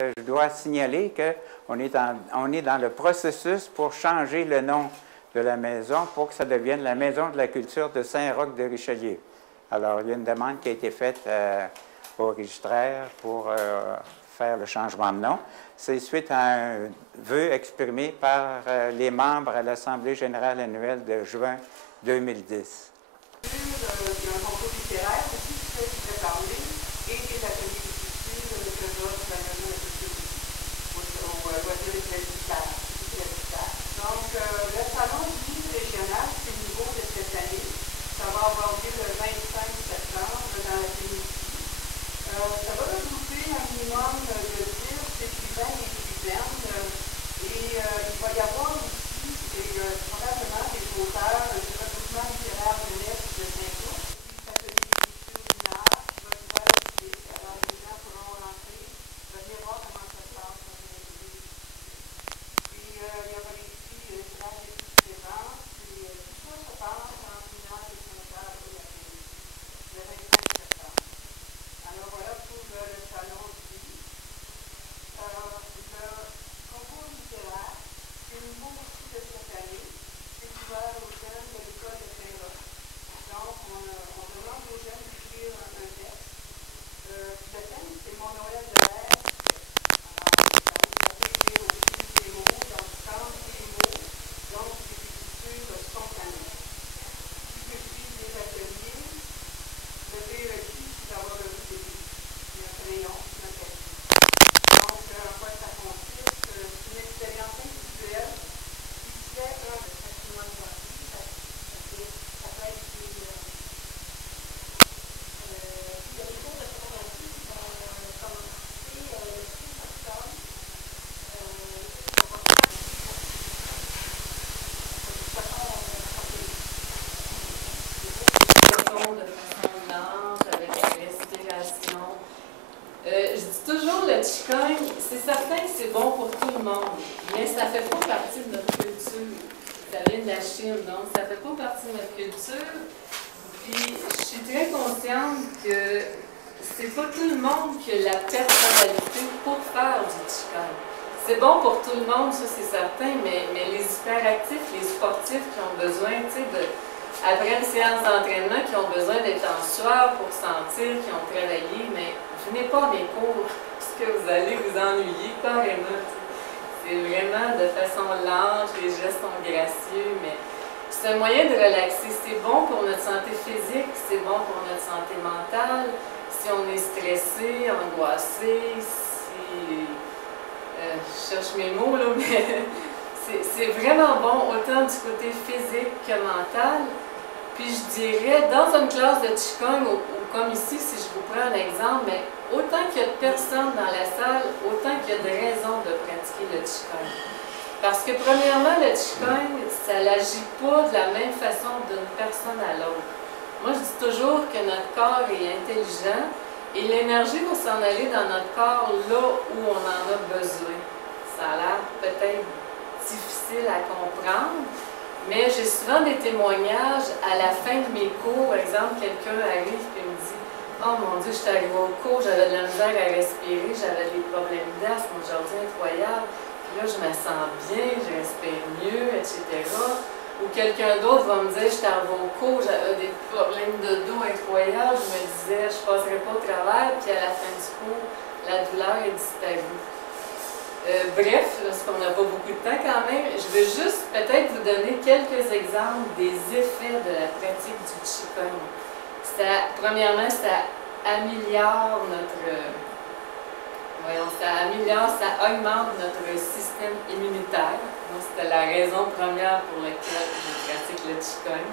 Je dois signaler qu'on est dans le processus pour changer le nom de la maison pour que ça devienne la Maison de la culture de Saint-Roch-de-Richelieu. Alors, il y a une demande qui a été faite au registraire pour faire le changement de nom. C'est suite à un vœu exprimé par les membres à l'Assemblée générale annuelle de juin 2010. Il y a un concours littéraire aussi qui fait parler et des ateliers d'écriture que j'offre la Maison de la culture au loisir de l'habitat. Donc, le salon du livre régional, c'est nouveau de cette année. Ça va avoir lieu le 25 septembre dans la Péninsule. Ça va regrouper un minimum de 10 écrivains et écrivaines. Et il va y avoir aussi probablement des auteurs du regroupement littéraire de l'Est de Saint-Roch. L'atelier d'écriture d'une art qui va être ouvert au public. Alors, les gens pourront rentrer, venir voir comment ça se passe dans un atelier d'écriture. Puis, il y aura les prix de tirage des prix de présence. Et tout ça se passe entre 1h et 5h de l'après-midi, le 25 septembre. Alors, voilà pour le salon du livre. Le concours littéraire, c'est nouveau aussi de cette année. C'est ouvert aux jeunes de l'école de Saint-Roch. Donc, on demande aux jeunes d'écrire un texte. Le thème, c'est Mon Noël de rêve. Alors, ça peut écrire aussi des mots, donc prendre des mots, donc c'est l'écriture spontanée. Qui peut suivre des ateliers, le prérequis, c'est d'avoir un début, un crayon, un papier. Donc, en quoi ça consiste? C'est une expérience individuelle qui se fait un patrimoine gratuit. Ça peut être Les cours de photographie vont commencer le 6 octobre. De façon lente, avec la respiration. Je dis toujours, le Qigong, c'est certain que c'est bon pour tout le monde, mais ça ne fait pas partie de notre culture. Ça vient de la Chine, donc ça ne fait pas partie de notre culture. Puis, je suis très consciente que c'est pas tout le monde qui a la personnalité pour faire du Qigong. C'est bon pour tout le monde, ça c'est certain, mais les hyperactifs, les sportifs qui ont besoin, tu sais, après une séance d'entraînement, qui ont besoin d'être en sueur pour sentir qu'ils ont travaillé, mais venez pas à mes cours, parce que vous allez vous ennuyer carrément. C'est vraiment de façon lente, les gestes sont gracieux, mais c'est un moyen de relaxer. C'est bon pour notre santé physique, c'est bon pour notre santé mentale. Si on est stressé, angoissé, si... je cherche mes mots, là, mais c'est vraiment bon, autant du côté physique que mental. Puis je dirais, dans une classe de Qigong, ou comme ici, si je vous prends un exemple, mais autant qu'il y a de personnes dans la salle, autant qu'il y a de raisons de pratiquer le Qigong. Parce que premièrement, le Qigong, ça n'agit pas de la même façon d'une personne à l'autre. Moi, je dis toujours que notre corps est intelligent et l'énergie va s'en aller dans notre corps là où on en a besoin. Ça a l'air peut-être difficile à comprendre, mais j'ai souvent des témoignages à la fin de mes cours. Par exemple, quelqu'un arrive et me dit « Oh mon Dieu, je suis arrivé au cours, j'avais de la misère à respirer, j'avais des problèmes d'asthme, aujourd'hui incroyable. Puis là, je me sens bien, je respire mieux, etc. » Ou quelqu'un d'autre va me dire « Je suis arrivé au cours, j'avais des problèmes de dos incroyables, je me disais je ne passerai pas au travers, puis à la fin du cours, la douleur est disparue. » Bref, parce qu'on n'a pas beaucoup de temps quand même, je veux juste peut-être vous donner quelques exemples des effets de la pratique du Qigong. Premièrement, ça améliore ça augmente notre système immunitaire. C'était la raison première pour laquelle je pratique le Qigong.